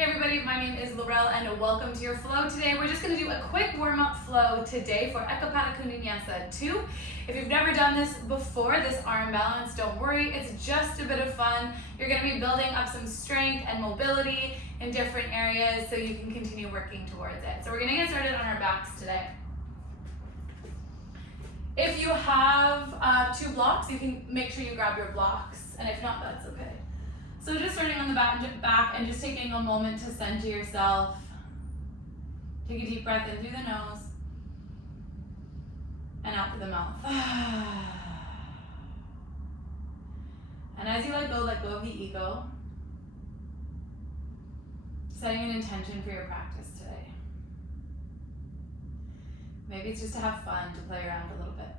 Hey everybody, my name is Laurel and welcome to your flow. Today we're just going to do a quick warm-up flow today for koundinyasa 2. If you've never done this before, this arm balance, don't worry, it's just a bit of fun. You're going to be building up some strength and mobility in different areas so you can continue working towards it. So we're going to get started on our backs today. If you have 2 blocks, you can make sure you grab your blocks, and if not, that's okay. So just starting on the back and just taking a moment to center yourself. Take a deep breath in through the nose and out through the mouth. And as you let go of the ego, setting an intention for your practice today. Maybe it's just to have fun, to play around a little bit.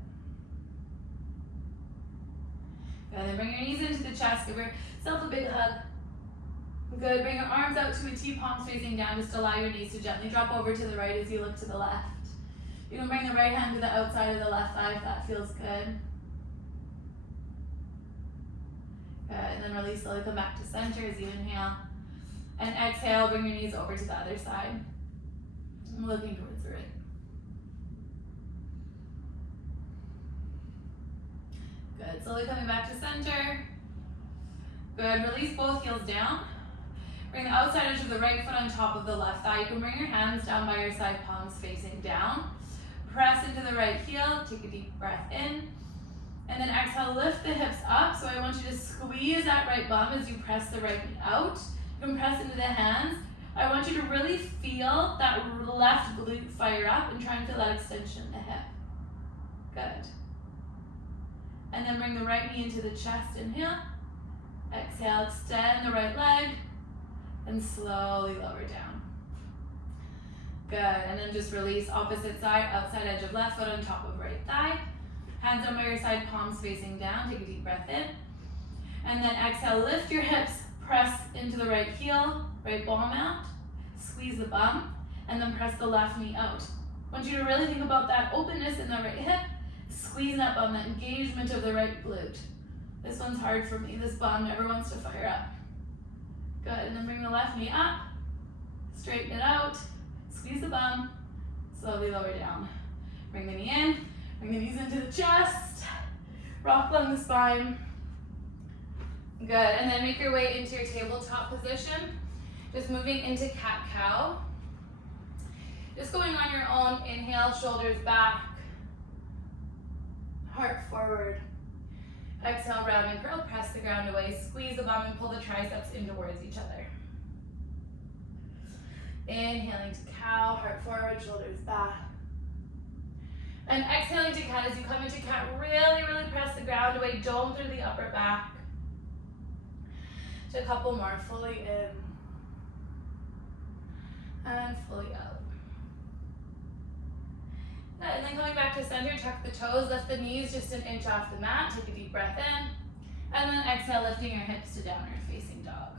And then bring your knees into the chest, give yourself a big hug. Good, bring your arms out to a T, palms facing down. Just allow your knees to gently drop over to the right as you look to the left. You can bring the right hand to the outside of the left thigh if that feels good. Good, and then release, slowly come back to center as you inhale. And exhale, bring your knees over to the other side. I'm looking towards the right. Good, slowly coming back to center. Good, release both heels down. Bring the outside edge of the right foot on top of the left thigh. You can bring your hands down by your side, palms facing down. Press into the right heel, take a deep breath in. And then exhale, lift the hips up. So I want you to squeeze that right bum as you press the right knee out. You can press into the hands. I want you to really feel that left glute fire up and try and feel that extension in the hip. Good. And then bring the right knee into the chest, inhale. Exhale, extend the right leg, and slowly lower down. Good, and then just release opposite side, outside edge of left foot on top of right thigh. Hands down by your side, palms facing down, take a deep breath in. And then exhale, lift your hips, press into the right heel, right palm out, squeeze the bum, and then press the left knee out. I want you to really think about that openness in the right hip, squeeze that bum, that engagement of the right glute. This one's hard for me. This bum never wants to fire up. Good, and then bring the left knee up, straighten it out, squeeze the bum, slowly lower down. Bring the knee in, bring the knees into the chest, rock along the spine. Good, and then make your way into your tabletop position. Just moving into cat-cow. Just going on your own, inhale, shoulders back, heart forward. Exhale, round and curl, press the ground away, squeeze the bum and pull the triceps in towards each other. Inhaling to cow, heart forward, shoulders back. And exhaling to cat. As you come into cat, really, really press the ground away, dome through the upper back. Just a couple more, fully in and fully out. And then coming back to center, tuck the toes, lift the knees just an inch off the mat, take a deep breath in, and then exhale, lifting your hips to downward facing dog.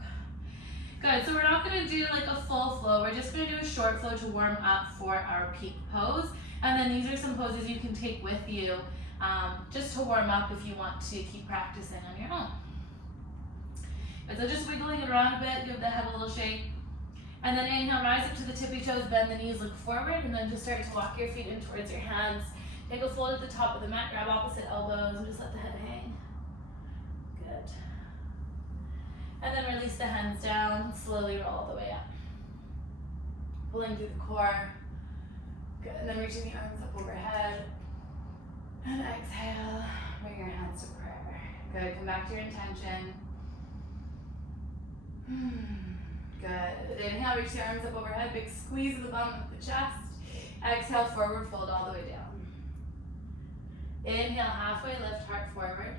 Good, so we're not gonna do like a full flow, we're just gonna do a short flow to warm up for our peak pose, and then these are some poses you can take with you just to warm up if you want to keep practicing on your own. Good, so just wiggling it around a bit, give the head a little shake. And then inhale, rise up to the tippy toes, bend the knees, look forward, and then just start to walk your feet in towards your hands. Take a fold at the top of the mat, grab opposite elbows, and just let the head hang. Good. And then release the hands down, slowly roll all the way up. Pulling through the core. Good, and then reaching the arms up overhead. And exhale, bring your hands to prayer. Good, come back to your intention. Good. Inhale, reach the arms up overhead, big squeeze of the bum of the chest. Exhale, forward fold all the way down. Inhale, halfway lift, heart forward.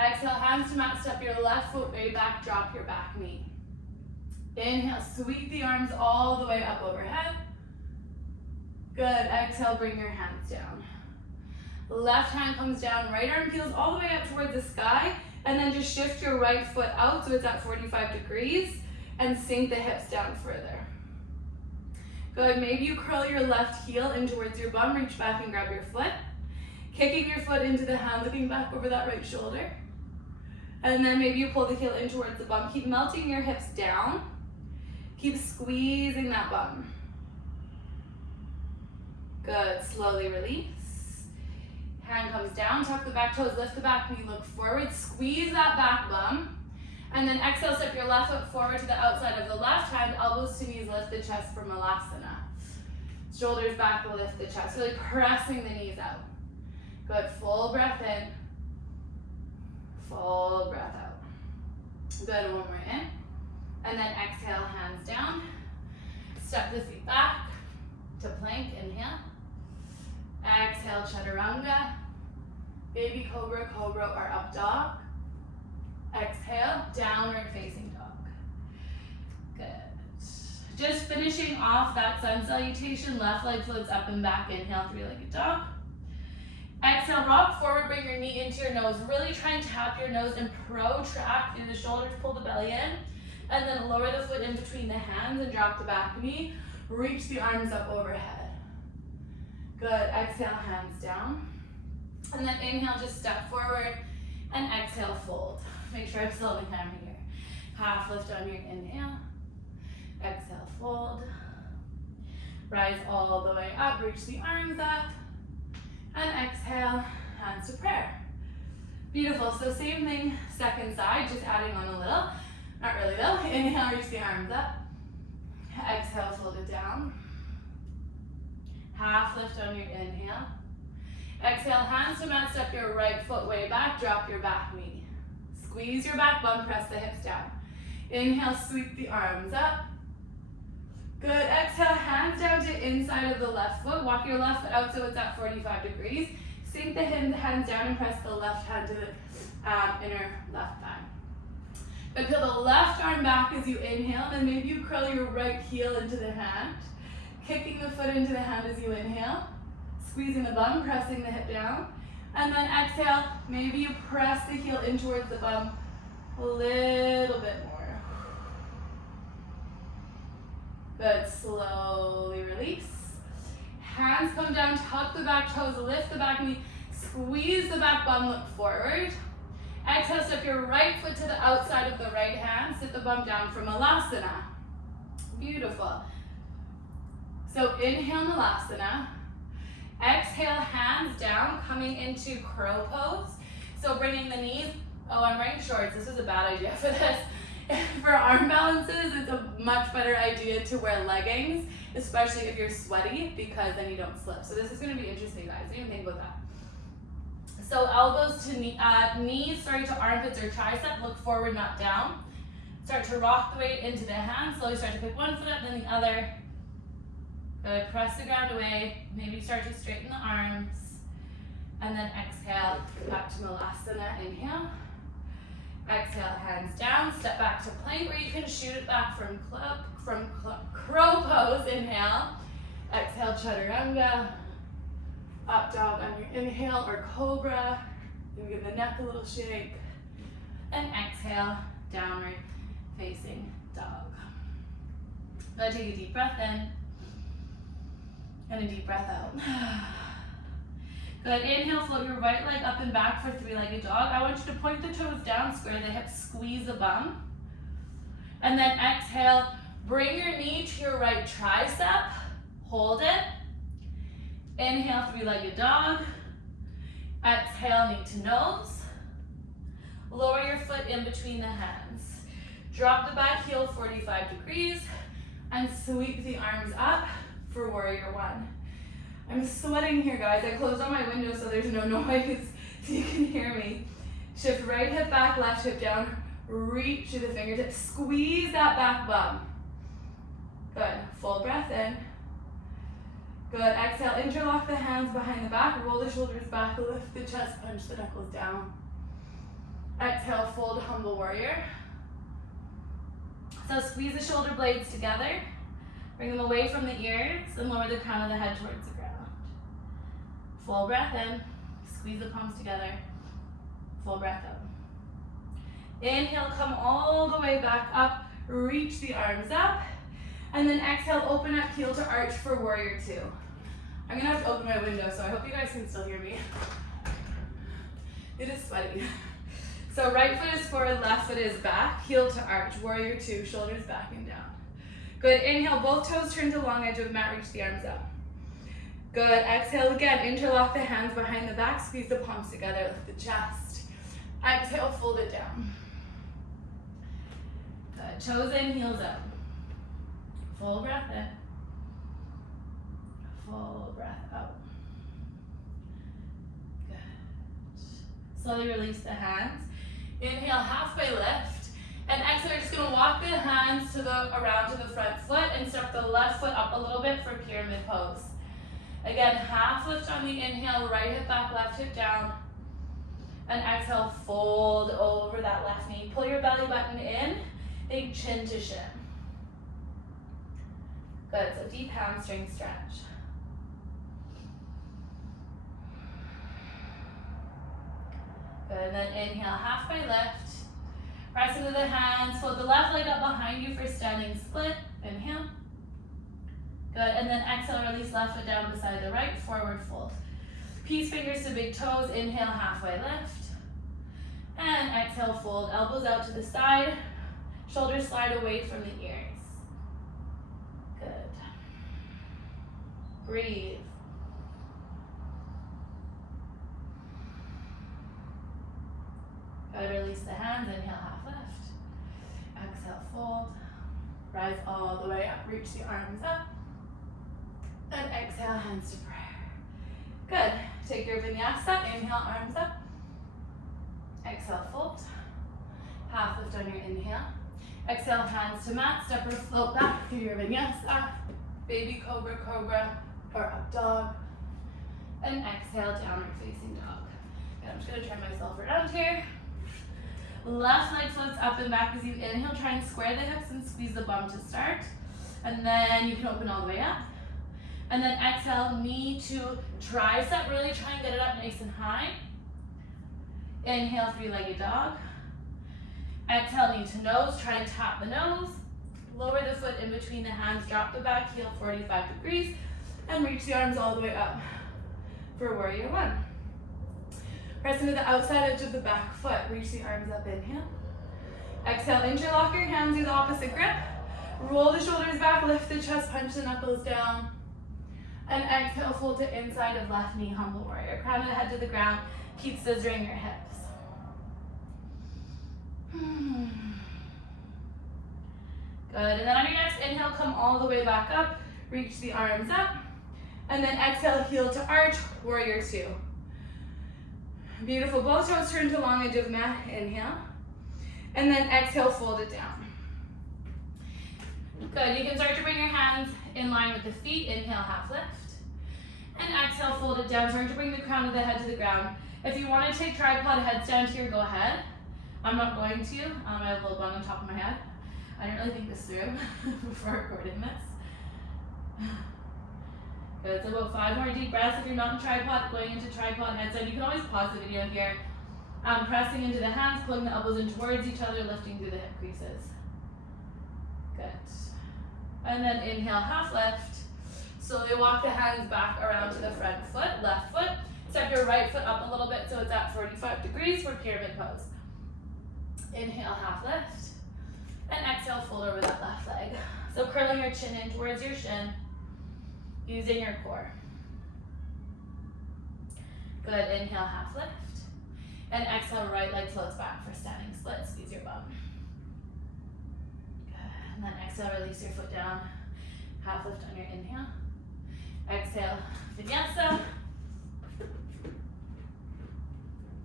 Exhale, hands to mat, step your left foot way back, drop your back knee. Inhale, sweep the arms all the way up overhead. Good, exhale, bring your hands down. Left hand comes down, right arm peels all the way up towards the sky, and then just shift your right foot out so it's at 45 degrees. And sink the hips down further. Good, maybe you curl your left heel in towards your bum, reach back and grab your foot. Kicking your foot into the hand, looking back over that right shoulder. And then maybe you pull the heel in towards the bum. Keep melting your hips down. Keep squeezing that bum. Good, slowly release. Hand comes down, tuck the back toes, lift the back knee, look forward, squeeze that back bum. And then exhale, step your left foot forward to the outside of the left hand, elbows to knees, lift the chest for Malasana. Shoulders back, lift the chest, really pressing the knees out. Good, full breath in, full breath out. Good, one more in. And then exhale, hands down. Step the feet back to plank, inhale. Exhale, chaturanga. Baby cobra, cobra, or up dog. Exhale, downward facing dog. Good. Just finishing off that sun salutation, left leg floats up and back, inhale, three-legged dog. Exhale, rock forward, bring your knee into your nose. Really try and tap your nose and protract through the shoulders, pull the belly in, and then lower the foot in between the hands and drop the back knee. Reach the arms up overhead. Good, exhale, hands down. And then inhale, just step forward, and exhale, fold. Make sure I'm still on the camera here. Half lift on your inhale. Exhale, fold. Rise all the way up, reach the arms up. And exhale, hands to prayer. Beautiful, so same thing, second side, just adding on a little. Not really though. Inhale, reach the arms up. Exhale, fold it down. Half lift on your inhale. Exhale, hands to mat, step your right foot way back, drop your back knee. Squeeze your back bum, press the hips down. Inhale, sweep the arms up. Good, exhale, hands down to inside of the left foot. Walk your left foot out so it's at 45 degrees. Sink the hands down and press the left hand to the inner left thigh. Good, peel the left arm back as you inhale, then maybe you curl your right heel into the hand. Kicking the foot into the hand as you inhale. Squeezing the bum, pressing the hip down. And then exhale, maybe you press the heel in towards the bum a little bit more. Good, slowly release. Hands come down, tuck the back toes, lift the back knee, squeeze the back bum, look forward. Exhale, step your right foot to the outside of the right hand, sit the bum down for Malasana. Beautiful. So inhale, Malasana. Exhale, hands down, coming into crow pose. So bringing the knees, oh, I'm wearing shorts, this is a bad idea for this. For arm balances, it's a much better idea to wear leggings, especially if you're sweaty, because then you don't slip. So this is going to be interesting, guys. I didn't think about that. So elbows to knees, starting to armpits or tricep. Look forward, not down. Start to rock the weight into the hands. Slowly start to pick one foot up, then the other. Good. Press the ground away. Maybe start to straighten the arms. And then exhale, back to Malasana. Inhale. Exhale, hands down, step back to plank, or you can shoot it back from crow pose. Inhale, exhale, chaturanga, up dog on your inhale, or cobra. You give the neck a little shake, and exhale, downward facing dog. Now take a deep breath in, and a deep breath out. Good, inhale, float your right leg up and back for three-legged dog. I want you to point the toes down, square the hips, squeeze the bum. And then exhale, bring your knee to your right tricep, hold it. Inhale, three-legged dog. Exhale, knee to nose. Lower your foot in between the hands. Drop the back heel 45 degrees and sweep the arms up for warrior one. I'm sweating here, guys. I closed on my window so there's no noise so you can hear me. Shift right hip back, left hip down. Reach to the fingertips. Squeeze that back bum. Good. Full breath in. Good. Exhale. Interlock the hands behind the back. Roll the shoulders back. Lift the chest. Punch the knuckles down. Exhale. Fold humble warrior. So squeeze the shoulder blades together. Bring them away from the ears and lower the crown of the head towards the ground. Full breath in. Squeeze the palms together. Full breath out. Inhale, come all the way back up. Reach the arms up. And then exhale, open up, heel to arch for warrior two. I'm gonna have to open my window, so I hope you guys can still hear me. It is sweaty. So right foot is forward, left foot is back, heel to arch, warrior two, shoulders back and down. Good, inhale, both toes turn to long edge of the mat, reach the arms up. Good, exhale again, interlock the hands behind the back, squeeze the palms together, lift the chest. Exhale, fold it down. Good, toes in, heels up. Full breath in. Full breath out. Good. Slowly release the hands. Inhale, halfway lift. And exhale, you're just gonna walk the hands around to the front foot and step the left foot up a little bit for pyramid pose. Again, half lift on the inhale, right hip back, left hip down. And exhale, fold over that left knee. Pull your belly button in, big chin to shin. Good, so deep hamstring stretch. Good, and then inhale, halfway lift. Press into the hands, fold the left leg up behind you for standing split. Inhale. Good, and then exhale, release left foot down beside the right, forward fold. Peace fingers to big toes, inhale, halfway lift. And exhale, fold, elbows out to the side, shoulders slide away from the ears. Good. Breathe. Good, release the hands, inhale, half lift. Exhale, fold. Rise all the way up, reach the arms up. And exhale, hands to prayer. Good. Take your vinyasa, inhale, arms up. Exhale, fold. Half lift on your inhale. Exhale, hands to mat, step or float back through your vinyasa. Baby cobra, cobra, or up dog. And exhale, downward facing dog. And I'm just gonna turn myself around here. Left leg floats up and back as you inhale. Try and square the hips and squeeze the bum to start. And then you can open all the way up. And then exhale, knee to tricep. Really try and get it up nice and high. Inhale, three-legged dog. Exhale, knee to nose. Try and tap the nose. Lower the foot in between the hands. Drop the back heel 45 degrees. And reach the arms all the way up for warrior one. Press into the outside edge of the back foot. Reach the arms up, inhale. Exhale, interlock your hands, do the opposite grip. Roll the shoulders back, lift the chest, punch the knuckles down. And exhale, fold to inside of left knee, humble warrior. Crown of the head to the ground, keep scissoring your hips. Good, and then on your next inhale, come all the way back up, reach the arms up. And then exhale, heel to arch, warrior two. Beautiful, both toes turn to long edge of mat, inhale. And then exhale, fold it down. Good, you can start to bring your hands in line with the feet, inhale, half lift. And exhale, fold it down, start to bring the crown of the head to the ground. If you want to take tripod headstand here, go ahead. I'm not going to, I have a little bun on top of my head. I didn't really think this through before recording this. Good, so about 5 more deep breaths. If you're not in tripod, going into tripod headstand, you can always pause the video here. Pressing into the hands, pulling the elbows in towards each other, lifting through the hip creases. Good. And then inhale, half lift. Slowly walk the hands back around to the front foot, left foot. Step your right foot up a little bit so it's at 45 degrees for pyramid pose. Inhale, half lift. And exhale, fold over that left leg. So curling your chin in towards your shin, using your core. Good, inhale, half lift. And exhale, right leg floats back for standing split, squeeze your bum. Good, and then exhale, release your foot down. Half lift on your inhale. Exhale, vinyasa.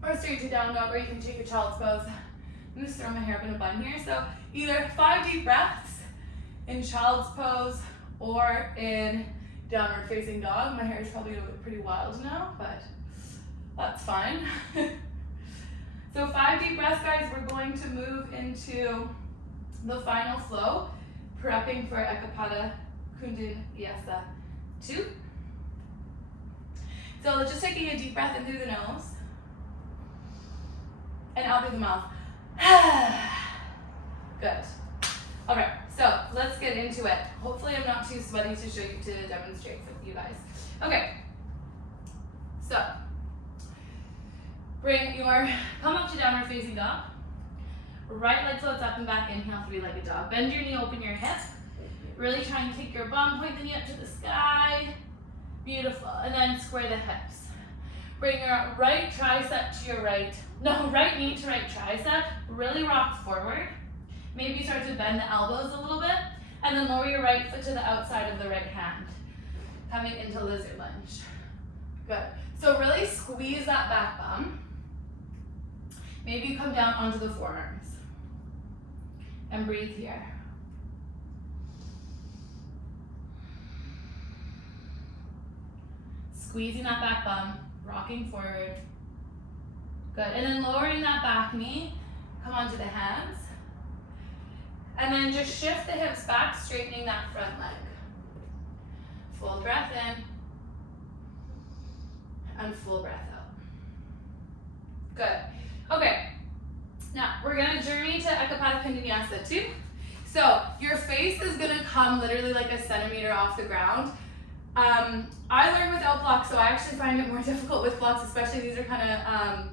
Or straight to down dog, or you can take your child's pose. I'm just throwing my hair up in a bun here. So either 5 deep breaths in child's pose or in downward facing dog. My hair is probably gonna look pretty wild now, but that's fine. So 5 deep breaths, guys. We're going to move into the final flow, prepping for Ekapada koundinyasa 2. So just taking a deep breath in through the nose and out through the mouth. Good. All right, so let's get into it. Hopefully I'm not too sweaty to show you, to demonstrate with you guys. Okay, so come up to downward facing dog. Right leg floats up and back, inhale, 3-legged dog. Bend your knee, open your hip. Really try and kick your bum, point the knee up to the sky. Beautiful. And then square the hips. Bring your right tricep to your right knee to right tricep. Really rock forward. Maybe start to bend the elbows a little bit. And then lower your right foot to the outside of the right hand. Coming into lizard lunge. Good. So really squeeze that back bum. Maybe you come down onto the forearms. And breathe here. Squeezing that back bum, rocking forward. Good. And then lowering that back knee, come onto the hands. And then just shift the hips back, straightening that front leg. Full breath in. And full breath out. Good. Okay. Now, we're going to journey to Ekapada koundinyasa 2. So, your face is going to come literally like a centimeter off the ground. I learned without blocks, so I actually find it more difficult with blocks, especially these are kind of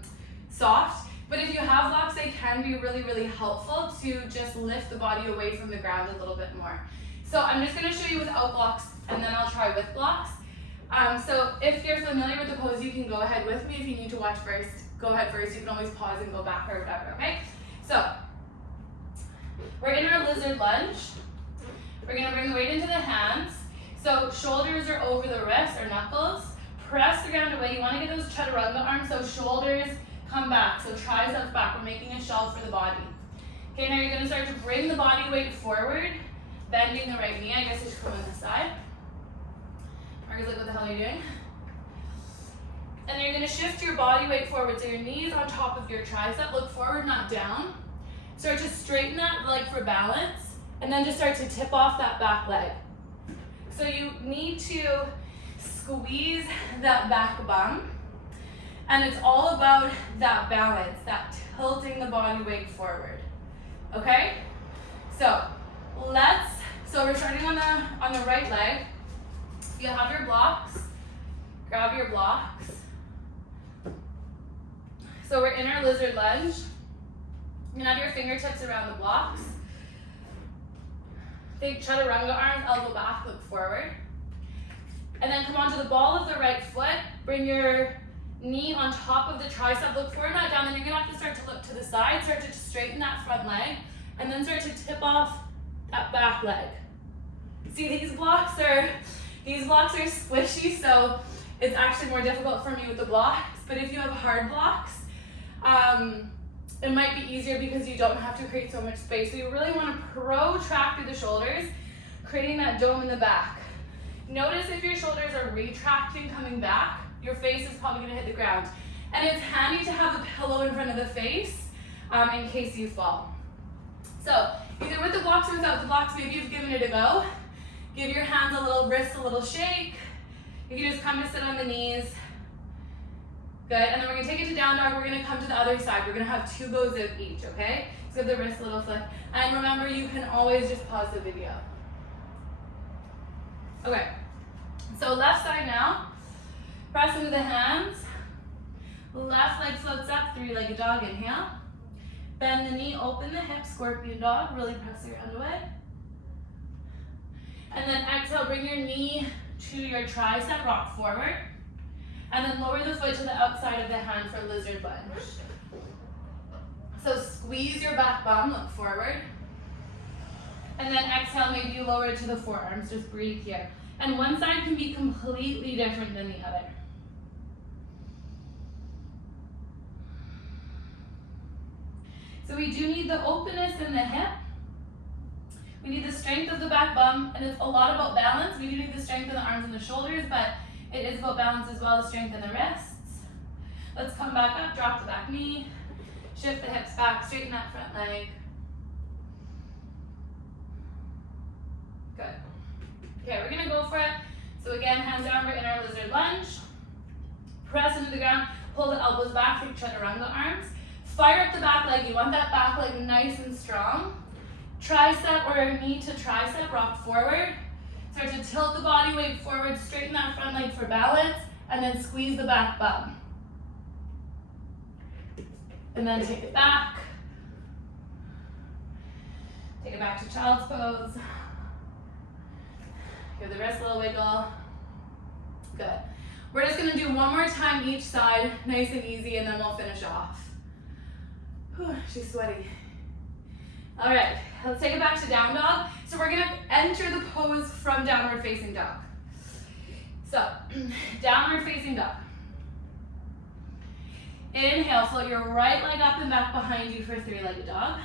soft. But if you have blocks, they can be really, really helpful to just lift the body away from the ground a little bit more. So I'm just going to show you without blocks, and then I'll try with blocks. So if you're familiar with the pose, you can go ahead with me. If you need to watch first, go ahead first. You can always pause and go back or whatever, okay? So we're in our lizard lunge. We're going to bring the weight into the hands. So shoulders are over the wrists or knuckles. Press the ground away. You want to get those chaturanga arms, so shoulders come back. So triceps back. We're making a shell for the body. Okay, now you're going to start to bring the body weight forward, bending the right knee. I guess you should come on this side. Marcus, look what the hell you're doing. And then you're going to shift your body weight forward. So your knees on top of your tricep. Look forward, not down. Start to straighten that leg for balance. And then just start to tip off that back leg. So you need to squeeze that back bum, and it's all about that balance, that tilting the body weight forward. Okay? So we're starting on the right leg. You have your blocks. Grab your blocks. So we're in our lizard lunge. You can have your fingertips around the blocks. Take chaturanga arms, elbow back, look forward. And then come onto the ball of the right foot. Bring your knee on top of the tricep, look forward, not down. Then you're gonna have to start to look to the side, start to straighten that front leg, and then start to tip off that back leg. See, these blocks are squishy, so it's actually more difficult for me with the blocks. But if you have hard blocks, it might be easier because you don't have to create so much space. So you really want to protract through the shoulders, creating that dome in the back. Notice if your shoulders are retracting, coming back, your face is probably going to hit the ground. And it's handy to have a pillow in front of the face in case you fall. So either with the blocks or without the blocks, maybe you've given it a go. Give your hands a little, wrists a little shake. You can just come to sit on the knees. Good, and then we're gonna take it to down dog. We're gonna come to the other side. We're gonna have 2 goes of each, okay? So give the wrist a little flick. And remember, you can always just pause the video. Okay, so left side now. Press into the hands. Left leg floats up, 3-legged dog, inhale. Bend the knee, open the hip, scorpion dog. Really press your hand away. And then exhale, bring your knee to your tricep, rock forward. And then lower the foot to the outside of the hand for lizard lunge. So squeeze your back bum, look forward. And then exhale, maybe you lower it to the forearms, just breathe here. And one side can be completely different than the other. So we do need the openness in the hip. We need the strength of the back bum, and it's a lot about balance. We do need the strength in the arms and the shoulders, but it is about balance as well, the strength in the wrists. Let's come back up, drop the back knee, shift the hips back, straighten that front leg. Good. Okay, we're gonna go for it. So again, hands down, we're in our lizard lunge. Press into the ground, pull the elbows back, take chaturanga arms. Fire up the back leg. You want that back leg nice and strong. Tricep or knee to tricep, rock forward. Start to tilt the body weight forward, straighten that front leg for balance, and then squeeze the back bum. And then take it back. Take it back to child's pose. Give the wrist a little wiggle. Good. We're just gonna do one more time each side, nice and easy, and then we'll finish off. Whew, she's sweaty. All right, let's take it back to down dog. So we're gonna enter the pose from downward facing dog. So, downward facing dog. Inhale, float your right leg up and back behind you for three-legged dog.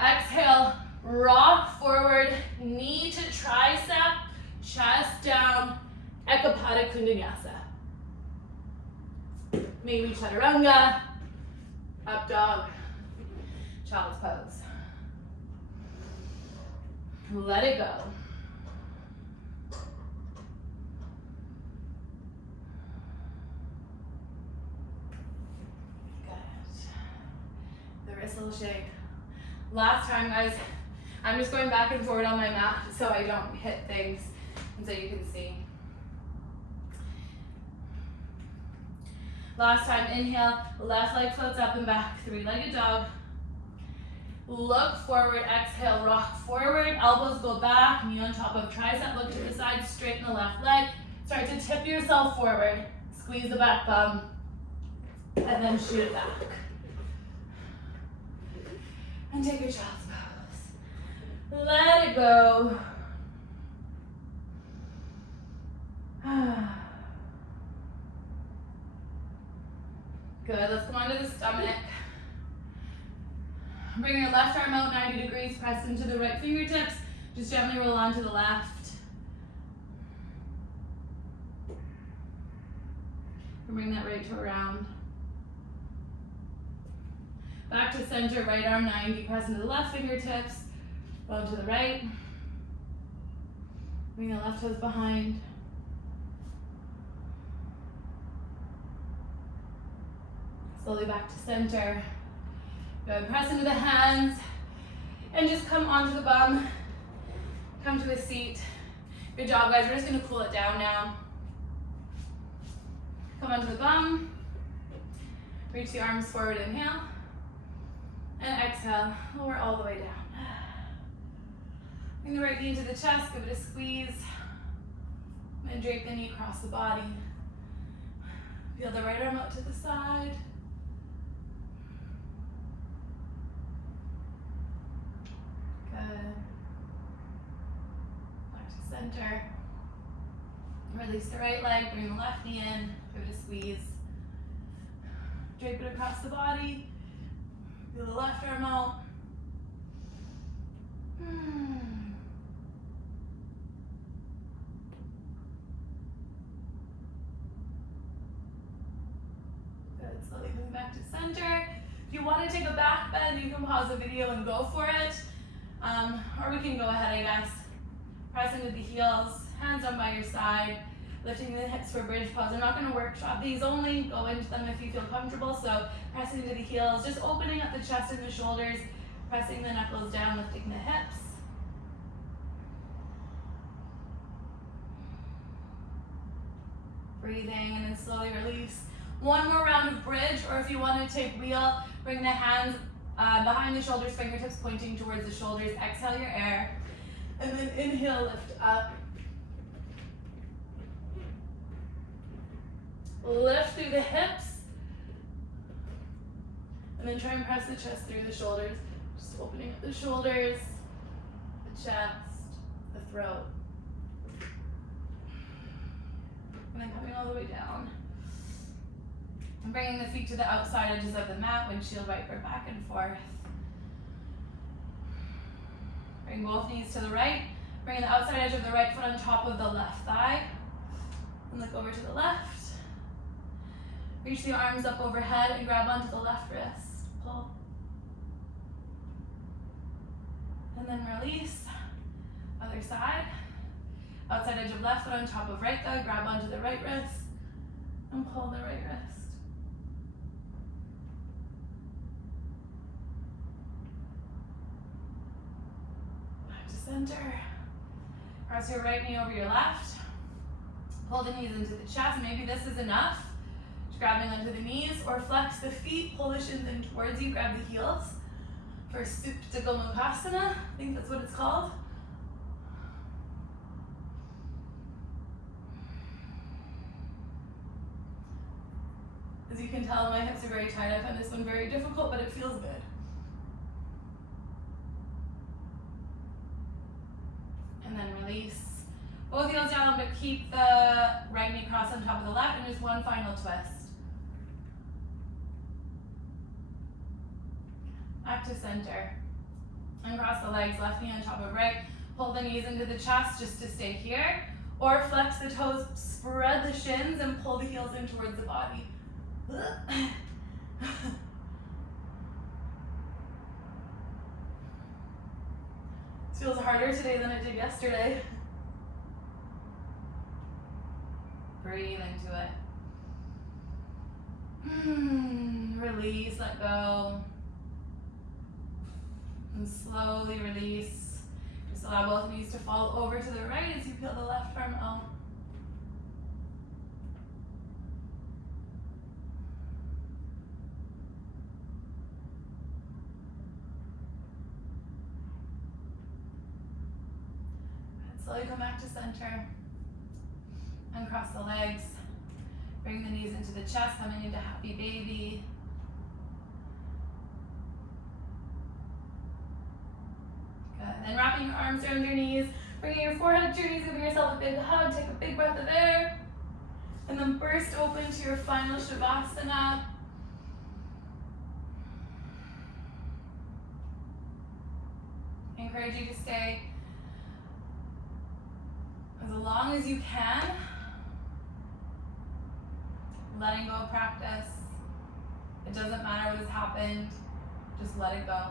Exhale, rock forward, knee to tricep, chest down, Ekapada koundinyasa. Maybe chaturanga, up dog, child's pose. Let it go. The wrist will shake. Last time, guys, I'm just going back and forward on my mat so I don't hit things and so you can see. Last time, inhale, left leg floats up and back, three-legged dog. Look forward, exhale, rock forward, elbows go back, knee on top of tricep, look to the side, straighten the left leg. Start to tip yourself forward, squeeze the back bum, and then shoot it back. And take your child's pose. Let it go. Good, let's go onto the stomach. Bring your left arm out 90 degrees, press into the right fingertips. Just gently roll onto the left. And bring that right toe around. Back to center, right arm 90, press into the left fingertips. Roll to the right. Bring the left toes behind. Slowly back to center. Good, press into the hands and just come onto the bum. Come to a seat. Good job, guys. We're just gonna cool it down now. Come onto the bum. Reach the arms forward, inhale. And exhale, lower all the way down. Bring the right knee to the chest, give it a squeeze. And drape the knee across the body. Feel the right arm out to the side. Good. Back to center. Release the right leg, bring the left knee in, give it a squeeze. Drape it across the body. Feel the left arm out. Good, slowly moving back to center. If you want to take a back bend, you can pause the video and go for it. Or we can go ahead, I guess. Press into the heels, hands down by your side, lifting the hips for bridge pose. I'm not going to workshop these only, go into them if you feel comfortable. So pressing into the heels, just opening up the chest and the shoulders, pressing the knuckles down, lifting the hips. Breathing and then slowly release. One more round of bridge, or if you want to take wheel, bring the hands behind the shoulders, fingertips pointing towards the shoulders. Exhale your air. And then inhale, lift up. Lift through the hips. And then try and press the chest through the shoulders. Just opening up the shoulders, the chest, the throat. And then coming all the way down. And bringing the feet to the outside edges of the mat, windshield wiper back and forth. Bring both knees to the right. Bring the outside edge of the right foot on top of the left thigh. And look over to the left. Reach the arms up overhead and grab onto the left wrist. Pull. And then release. Other side. Outside edge of left foot on top of right thigh. Grab onto the right wrist. And pull the right wrist. Center. Press your right knee over your left. Pull the knees into the chest. Maybe this is enough. Just grabbing onto the knees or flex the feet. Pull the shins in towards you. Grab the heels for Supta Gomukhasana. I think that's what it's called. As you can tell, my hips are very tight. I find this one very difficult, but it feels good. And then release. Both heels down, but keep the right knee crossed on top of the left, and just one final twist. Back to center. And cross the legs, left knee on top of right. Pull the knees into the chest just to stay here. Or flex the toes, spread the shins, and pull the heels in towards the body. This feels harder today than it did yesterday. Breathe into it. Release, let go. And slowly release. Just allow both knees to fall over to the right as you peel the left arm out. And slowly come back to center. Uncross the legs. Bring the knees into the chest, coming into happy baby. Good. Then wrapping your arms around your knees, bringing your forehead to your knees, giving yourself a big hug. Take a big breath of air. And then burst open to your final Shavasana. I encourage you to stay as long as you can. Letting go of practice. It doesn't matter what has happened. Just let it go.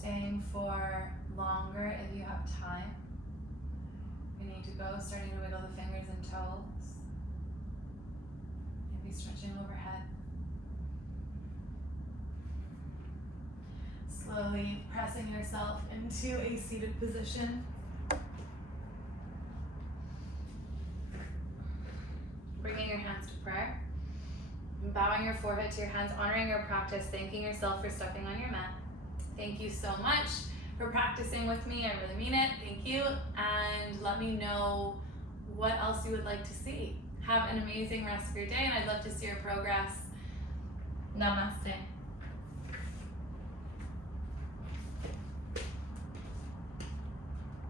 Staying for longer if you have time. We need to go, starting to wiggle the fingers and toes. Maybe stretching overhead. Slowly pressing yourself into a seated position. Bringing your hands to prayer. Bowing your forehead to your hands, honoring your practice, thanking yourself for stepping on your mat. Thank you so much for practicing with me. I really mean it. Thank you. And let me know what else you would like to see. Have an amazing rest of your day, and I'd love to see your progress. Namaste.